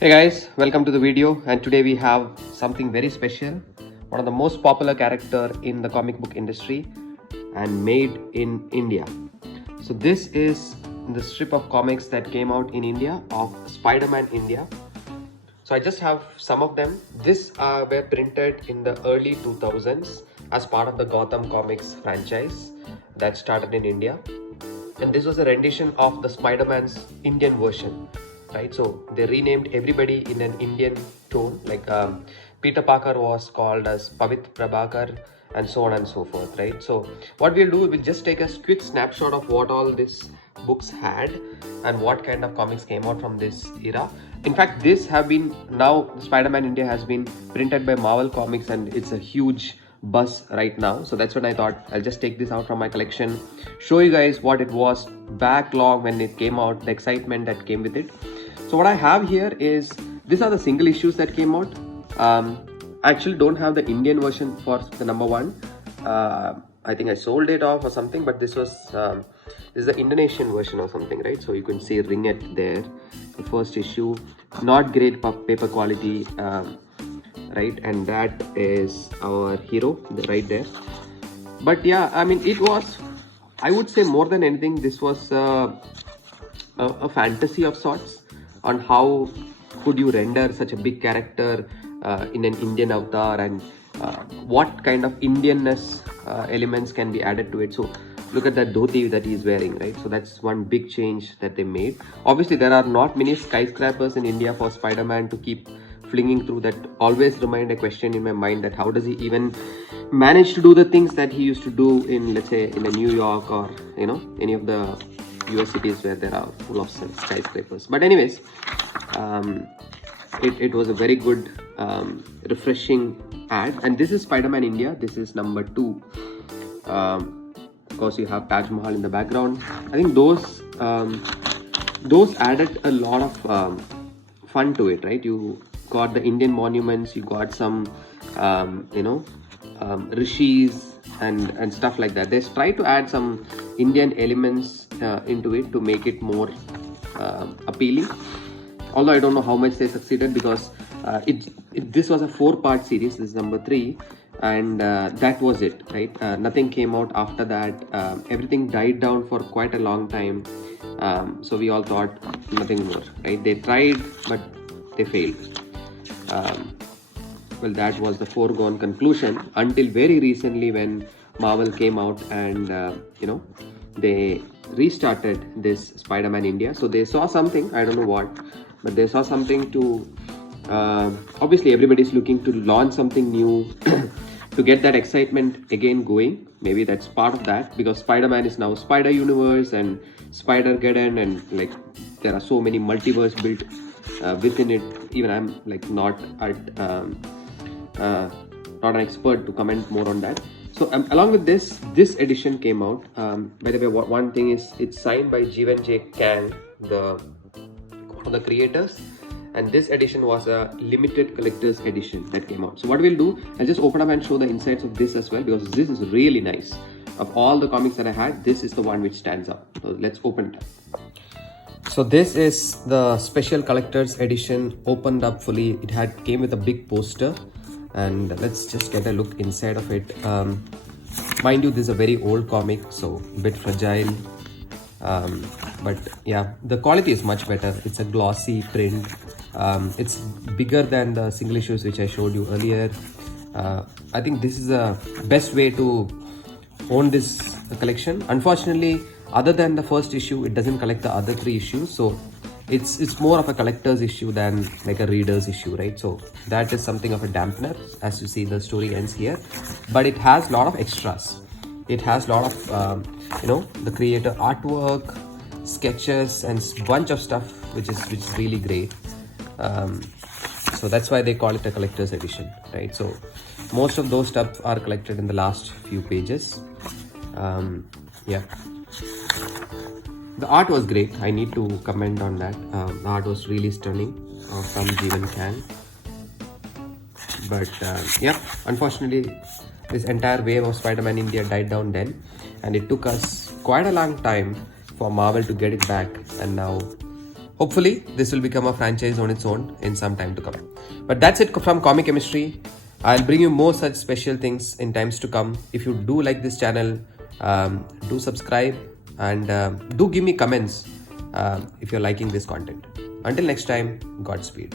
Hey guys, welcome to the video, and today we have something very special. One of the most popular character in the comic book industry and made in India. So this is the strip of comics that came out in India of Spider-Man India. So I just have some of them. This were printed in the early 2000s as part of the Gotham Comics franchise that started in India. And this was a rendition of the Spider-Man's Indian version, right? So they renamed everybody in an Indian tone, like Peter Parker was called as Pavitr Prabhakar and so on and so forth, right? So what we'll do, we'll just take a quick snapshot of what all these books had and what kind of comics came out from this era. In fact, this have been, now Spider-Man India has been printed by Marvel Comics and it's a huge buzz right now. So that's when I thought I'll just take this out from my collection, show you guys what it was back long when it came out, the excitement that came with it. So what I have here is, these are the single issues that came out. I actually don't have the Indian version for the number one. I think I sold it off or something, but this was this is the Indonesian version or something, right? So you can see Ringgit there, the first issue, not great paper quality, right? And that is our hero right there. But yeah, I mean, it was, I would say more than anything, this was a fantasy of sorts on how could you render such a big character in an Indian avatar, and what kind of Indianness elements can be added to it. So look at that dhoti that he's wearing, right? So that's one big change that they made. Obviously there are not many skyscrapers in India for Spider-Man to keep flinging through. That always remained a question in my mind, that how does he even manage to do the things that he used to do in, let's say, in a New York or, you know, any of the US cities where there are full of skyscrapers. But anyways, it was a very good refreshing ad. And this is Spider-Man India. This is number 2. Of course you have Taj Mahal in the background. I think those added a lot of fun to it, right? You got the Indian monuments, you got some rishis and stuff like that. They try to add some Indian elements into it to make it more appealing. Although I don't know how much they succeeded, because this was a 4-part series. This is number 3, and that was it, right? Nothing came out after that. Everything died down for quite a long time. So we all thought nothing more, right? They tried, but they failed. Well, that was the foregone conclusion until very recently when Marvel came out and they restarted this Spider-Man India. So they saw something, I don't know what, but they saw something to obviously everybody's looking to launch something new to get that excitement again going. Maybe that's part of that, because Spider-Man is now Spider Universe and Spider-Geddon, and like there are so many multiverse built within it. Even I'm like not an expert to comment more on that. So along with this edition came out. By the way, one thing is, it's signed by Jeevan J. Kang, one of the creators, and this edition was a limited collector's edition that came out. So what we'll do, I'll just open up and show the insides of this as well, because this is really nice. Of all the comics that I had, this is the one which stands out. So let's open it up. So this is the special collector's edition, opened up fully. It came with a big poster, and let's just get a look inside of it. Mind you, this is a very old comic, so a bit fragile, but yeah, the quality is much better. It's a glossy print. It's bigger than the single issues which I showed you earlier. I think this is the best way to own this collection. Unfortunately, other than the first issue, it doesn't collect the other 3 issues, so it's more of a collector's issue than like a reader's issue, right? So that is something of a dampener. As you see, the story ends here, but it has a lot of extras. It has a lot of the creator artwork, sketches, and bunch of stuff which is really great. So that's why they call it a collector's edition, right? So most of those stuff are collected in the last few pages. Yeah, the art was great. I need to comment on that. The art was really stunning from Jeevan Kang. But yeah, unfortunately, this entire wave of Spider-Man India died down then, and it took us quite a long time for Marvel to get it back. And now Hopefully, this will become a franchise on its own in some time to come. But that's it from Comic Chemistry. I'll bring you more such special things in times to come. If you do like this channel, do subscribe and do give me comments if you're liking this content. Until next time, Godspeed.